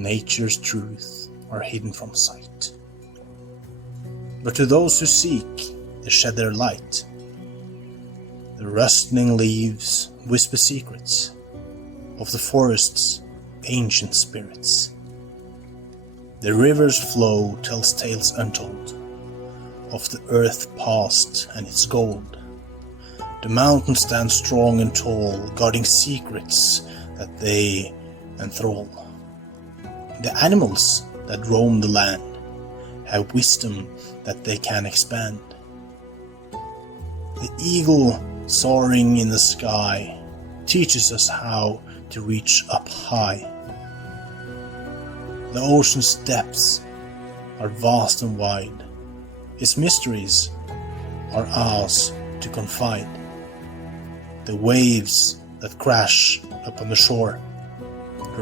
nature's truth are hidden from sight. But to those who seek, they shed their light. The rustling leaves whisper secrets of the forest's ancient spirits. The river's flow tells tales untold of the earth past and its gold. The mountains stand strong and tall, guarding secrets that they enthrall. The animals that roam the land have wisdom that they can expand. The eagle soaring in the sky teaches us how to reach up high. The ocean's depths are vast and wide. Its mysteries are ours to confide. The waves that crash upon the shore